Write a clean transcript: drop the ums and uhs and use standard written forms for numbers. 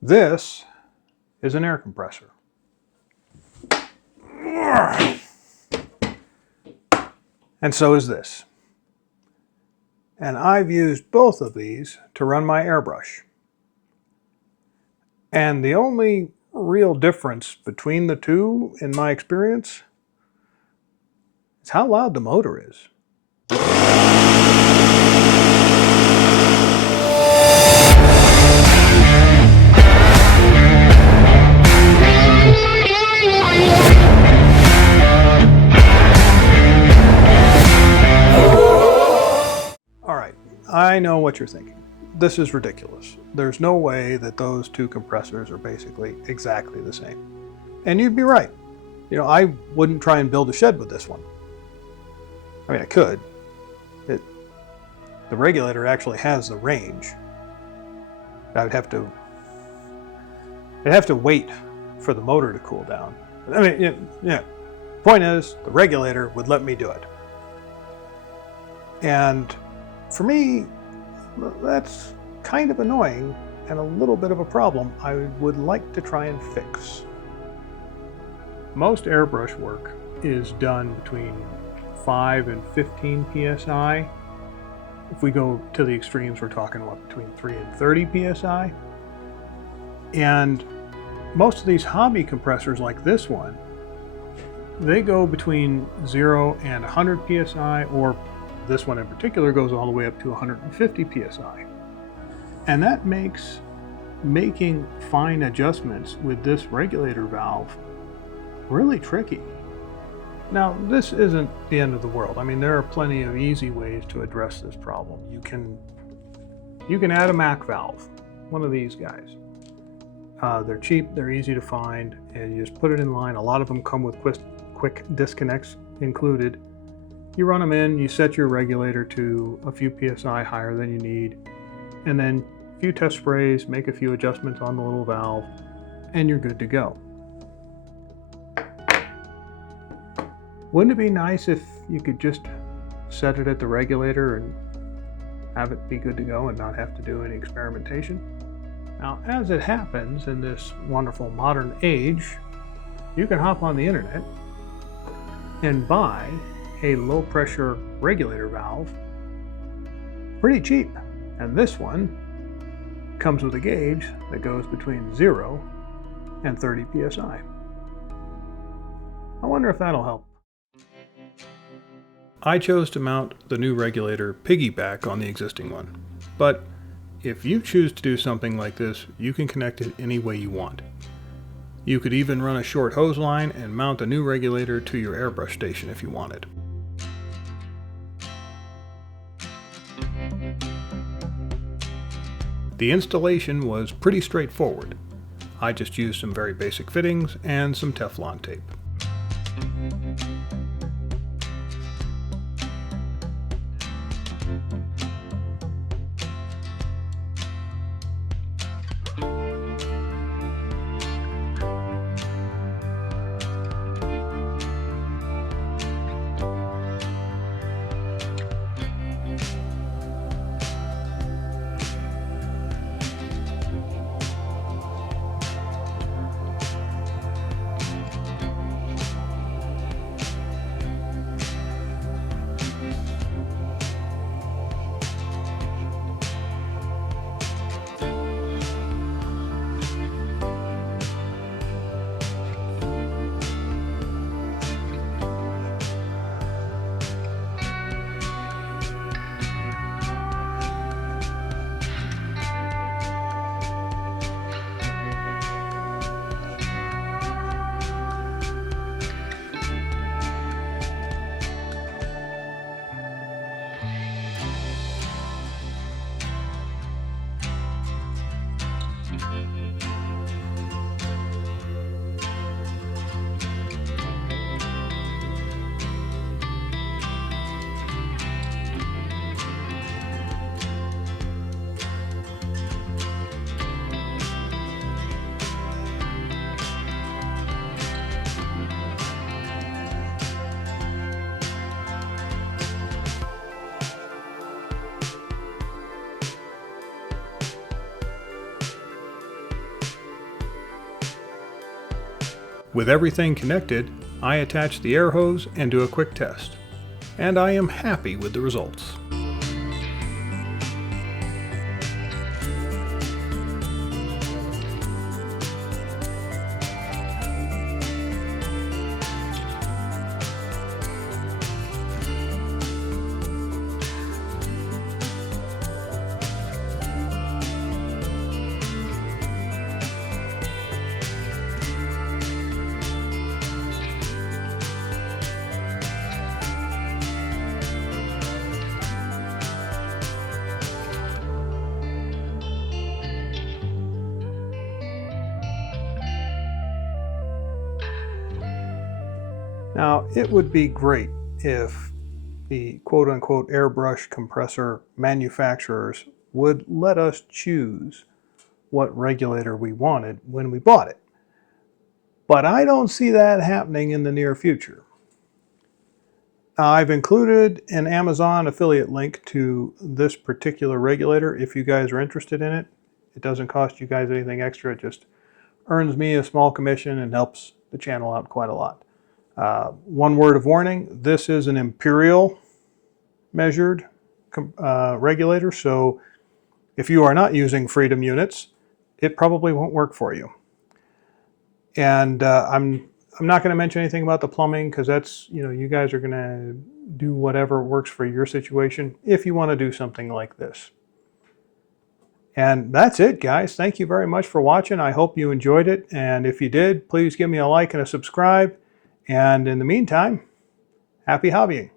This is an air compressor. And so is this. And I've used both of these to run my airbrush. And the only real difference between the two, in my experience, is how loud the motor is. I know what you're thinking. This is ridiculous. There's no way that those two compressors are basically exactly the same. And you'd be right. I wouldn't try and build a shed with this one. I mean, I could. The regulator actually has the range. I'd have to wait for the motor to cool down. I mean, yeah. Point is, the regulator would let me do it. And for me, that's kind of annoying and a little bit of a problem I would like to try and fix. Most airbrush work is done between 5 and 15 PSI. If we go to the extremes, we're talking between 3 and 30 PSI. And most of these hobby compressors like this one, they go between 0 and 100 PSI, or this one in particular goes all the way up to 150 PSI. And that makes making fine adjustments with this regulator valve really tricky. Now, this isn't the end of the world. I mean, there are plenty of easy ways to address this problem. You can add a Mac valve, one of these guys. They're cheap, they're easy to find, and you just put it in line. A lot of them come with quick disconnects included. You run them in, you set your regulator to a few PSI higher than you need, and then a few test sprays, make a few adjustments on the little valve, and you're good to go. Wouldn't it be nice if you could just set it at the regulator and have it be good to go and not have to do any experimentation? Now, as it happens in this wonderful modern age, you can hop on the internet and buy a low pressure regulator valve pretty cheap. And this one comes with a gauge that goes between 0 and 30 PSI. I wonder if that'll help. I chose to mount the new regulator piggyback on the existing one, but if you choose to do something like this, you can connect it any way you want. You could even run a short hose line and mount the new regulator to your airbrush station if you wanted. The installation was pretty straightforward. I just used some very basic fittings and some Teflon tape. With everything connected, I attach the air hose and do a quick test. And I am happy with the results. Now, it would be great if the quote-unquote airbrush compressor manufacturers would let us choose what regulator we wanted when we bought it. But I don't see that happening in the near future. I've included an Amazon affiliate link to this particular regulator if you guys are interested in it. It doesn't cost you guys anything extra, it just earns me a small commission and helps the channel out quite a lot. One word of warning, this is an imperial measured regulator, so if you are not using Freedom units, it probably won't work for you. And I'm not going to mention anything about the plumbing because that's, you guys are going to do whatever works for your situation if you want to do something like this. And that's it, guys. Thank you very much for watching. I hope you enjoyed it. And if you did, please give me a like and a subscribe. And in the meantime, happy hobbying.